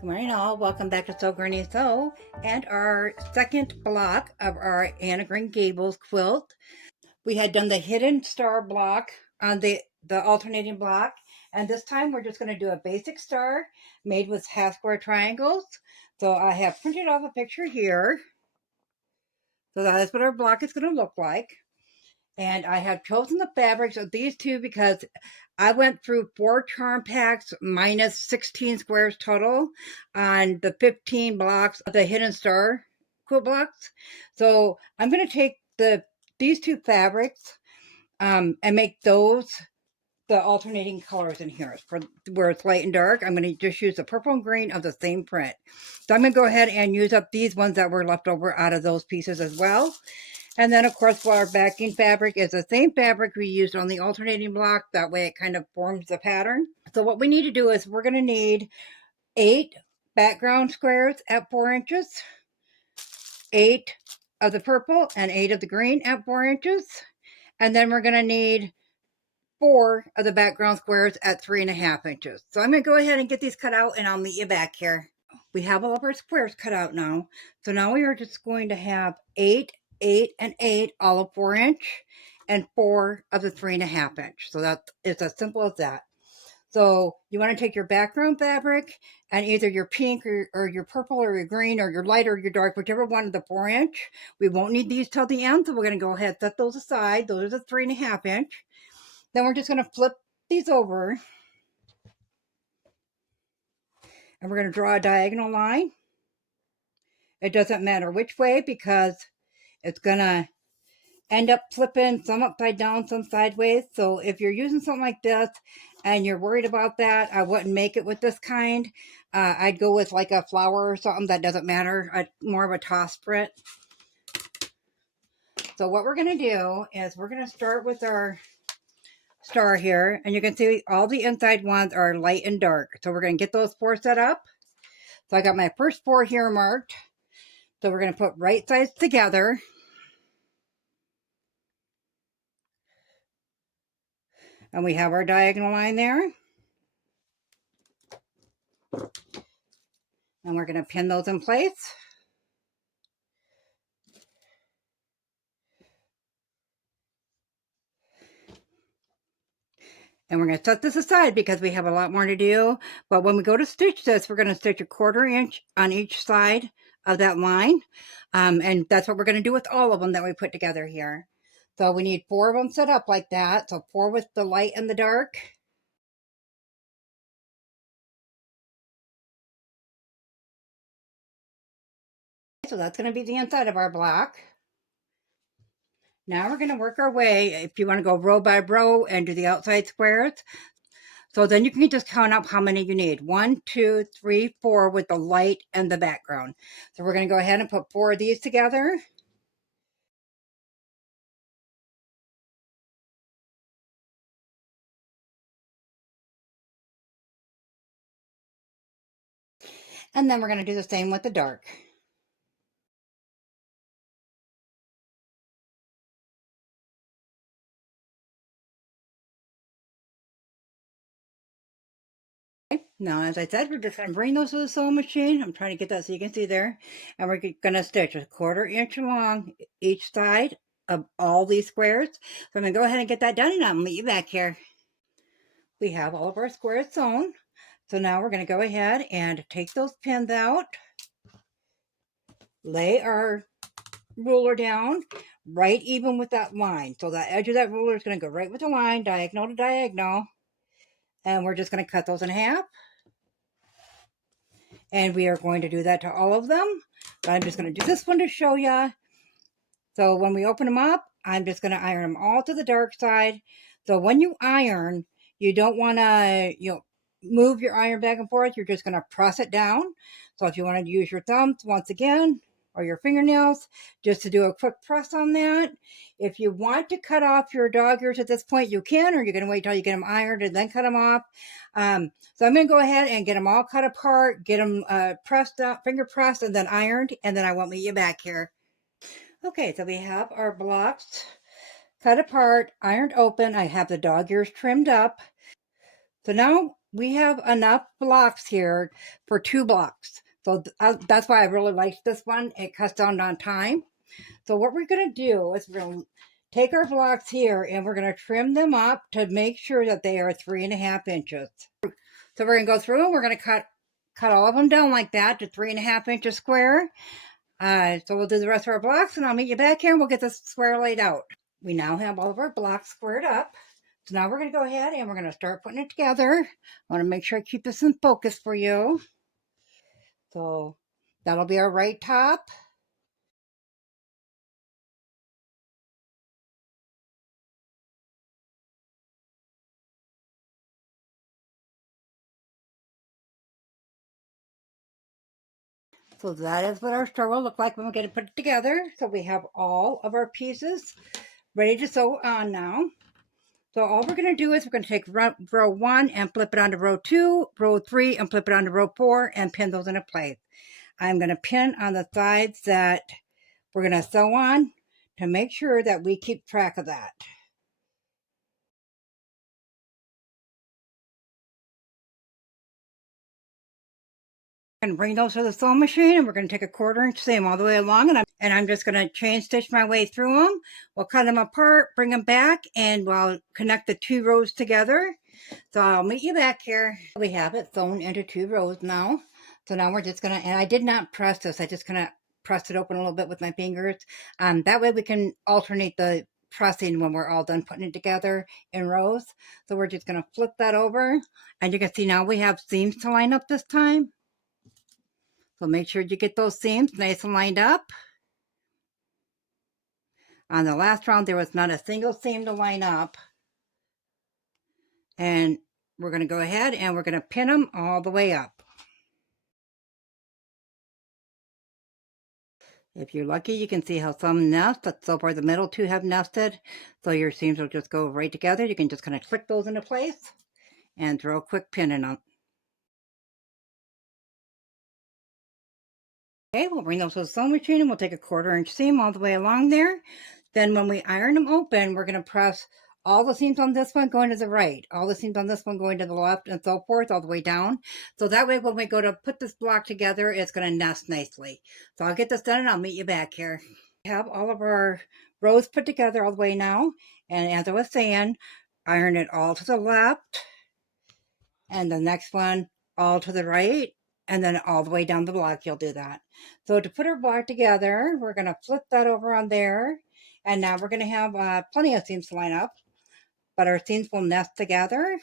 Good morning all, welcome back to Sew Granny Sew and our second block of our Anna Green Gables quilt. We had done the hidden star block on the alternating block, and this time we're just going to do a basic star made with half square triangles. So I have printed off a picture here. So that's what our block is going to look like. And I have chosen the fabrics of these two because I went through 4 charm packs minus 16 squares total on the 15 blocks of the Hidden Star quilt blocks. So I'm going to take these two fabrics and make those the alternating colors in here. For where it's light and dark, I'm going to just use the purple and green of the same print. So I'm going to go ahead and use up these ones that were left over out of those pieces as well. And then, of course, for our backing fabric is the same fabric we used on the alternating block. That way it kind of forms the pattern. So what we need to do is we're going to need 8 background squares at 4 inches, 8 of the purple and 8 of the green at 4 inches. And then we're going to need 4 of the background squares at 3.5 inches. So I'm going to go ahead and get these cut out and I'll meet you back here. We have all of our squares cut out now. So now we are just going to have 8, 8, and 8, all of 4 inch, and 4 of the 3.5 inch. So that is as simple as that. So you want to take your background fabric and either your pink or your purple or your green or your light or your dark, whichever one of the 4 inch. We won't need these till the end, so we're going to go ahead and set those aside. Those are the 3.5 inch. Then we're just going to flip these over and we're going to draw a diagonal line. It doesn't matter which way because it's going to end up flipping some upside down, some sideways. So if you're using something like this and you're worried about that, I wouldn't make it with this kind. I'd go with like a flower or something that doesn't matter, more of a toss print. So what we're going to do is we're going to start with our star here. And you can see all the inside ones are light and dark. So we're going to get those 4 set up. So I got my first 4 here marked. So we're going to put right sides together. And we have our diagonal line there. And we're going to pin those in place. And we're going to set this aside because we have a lot more to do. But when we go to stitch this, we're going to stitch 1/4 inch on each side of that line. And that's what we're going to do with all of them that we put together here. So we need 4 of them set up like that. So 4 with the light and the dark. So that's going to be the inside of our block. Now we're going to work our way, if you want to go row by row and do the outside squares. So then you can just count up how many you need. 1, 2, 3, 4 with the light and the background. So we're going to go ahead and put 4 of these together. And then we're going to do the same with the dark. Now, as I said, we're just going to bring those to the sewing machine. I'm trying to get that so you can see there. And we're going to stitch 1/4 inch along each side of all these squares. So I'm going to go ahead and get that done and I'll meet you back here. We have all of our squares sewn. So now we're going to go ahead and take those pins out. Lay our ruler down right even with that line. So the edge of that ruler is going to go right with the line, diagonal to diagonal. And we're just going to cut those in half. And we are going to do that to all of them. But I'm just going to do this one to show you. So when we open them up, I'm just going to iron them all to the dark side. So when you iron, you don't want to, move your iron back and forth. You're just going to press it down. So if you want to use your thumbs once again, or your fingernails, just to do a quick press on that. If you want to cut off your dog ears at this point, you can, or you're going to wait till you get them ironed and then cut them off. So I'm going to go ahead and get them all cut apart, get them pressed up, finger pressed, and then ironed, and then I will meet you back here. Okay, so we have our blocks cut apart, ironed open. I have the dog ears trimmed up. So now we have enough blocks here for 2 blocks. So that's why I really liked this one. It cuts down on time. So what we're going to do is we're going to take our blocks here and we're going to trim them up to make sure that they are 3.5 inches. So we're going to go through and we're going to cut all of them down like that to 3.5 inches square. So we'll do the rest of our blocks and I'll meet you back here and we'll get this square laid out. We now have all of our blocks squared up. So now we're going to go ahead and we're going to start putting it together. I want to make sure I keep this in focus for you. So that'll be our right top. So that is what our store will look like when we get it put together. So we have all of our pieces ready to sew on now. So all we're going to do is we're going to take row 1 and flip it onto row 2, row 3 and flip it onto row 4 and pin those into place. I'm going to pin on the sides that we're going to sew on to make sure that we keep track of that. And bring those to the sewing machine and we're going to take a 1/4 inch seam all the way along and I'm just going to chain stitch my way through them. We'll cut them apart, bring them back, and we'll connect the 2 rows together. So I'll meet you back here. We have it sewn into 2 rows now. So now we're just going to, and I did not press this, I just kind of pressed it open a little bit with my fingers. That way we can alternate the pressing when we're all done putting it together in rows. So we're just going to flip that over and you can see now we have seams to line up this time. So make sure you get those seams nice and lined up. On the last round, there was not a single seam to line up. And we're going to go ahead and we're going to pin them all the way up. If you're lucky, you can see how some nest, but so far the middle 2 have nested. So your seams will just go right together. You can just kind of click those into place and throw a quick pin in them. Okay, we'll bring those to the sewing machine and we'll take a 1/4 inch seam all the way along there. Then when we iron them open, we're going to press all the seams on this one going to the right, all the seams on this one going to the left, and so forth all the way down. So that way when we go to put this block together, it's going to nest nicely. So I'll get this done and I'll meet you back here. We have all of our rows put together all the way now. And as I was saying, iron it all to the left and the next one all to the right. And then all the way down the block, you'll do that. So to put our block together, we're going to flip that over on there. And now we're going to have plenty of seams to line up. But our seams will nest together.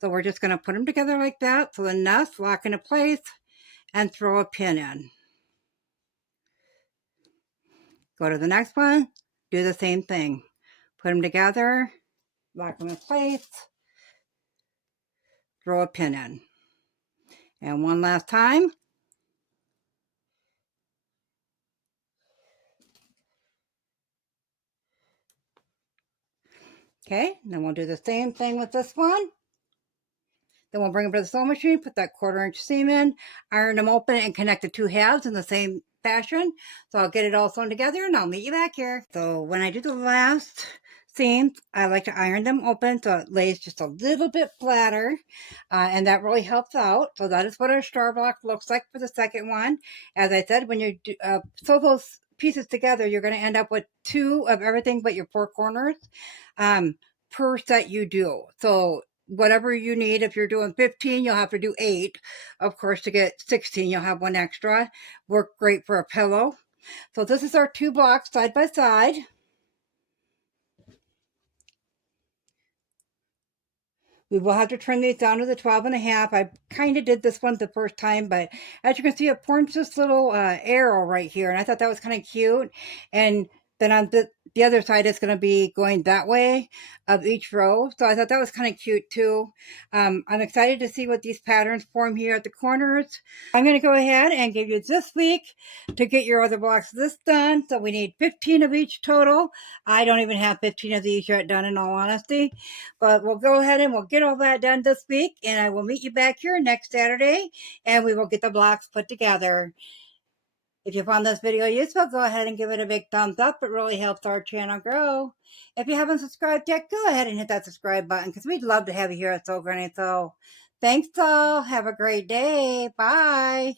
So we're just going to put them together like that. So the nest lock into place and throw a pin in. Go to the next one. Do the same thing. Put them together. Lock them in place. Throw a pin in. And one last time. Okay, then we'll do the same thing with this one. Then we'll bring them to the sewing machine, put that 1/4 inch seam in, iron them open, and connect the 2 halves in the same fashion. So I'll get it all sewn together and I'll meet you back here. So when I do the last seams, I like to iron them open so it lays just a little bit flatter, and that really helps out. So that is what our star block looks like for the second one. As I said, when you sew those pieces together, you're going to end up with 2 of everything but your 4 corners per set you do. So whatever you need, if you're doing 15, you'll have to do 8. Of course, to get 16, you'll have 1 extra. Work great for a pillow. So this is our 2 blocks side by side. We will have to trim these down to the 12.5. I kind of did this one the first time, but as you can see, it forms this little arrow right here, and I thought that was kind of cute. And then on the other side, it's going to be going that way of each row. So I thought that was kind of cute too. I'm excited to see what these patterns form here at the corners. I'm going to go ahead and give you this week to get your other blocks this done. So we need 15 of each total. I don't even have 15 of these yet done, in all honesty. But we'll go ahead and we'll get all that done this week. And I will meet you back here next Saturday. And we will get the blocks put together. If you found this video useful, go ahead and give it a big thumbs up. It really helps our channel grow. If you haven't subscribed yet, go ahead and hit that subscribe button because we'd love to have you here at Sew Granny Sew. Thanks all. Have a great day. Bye.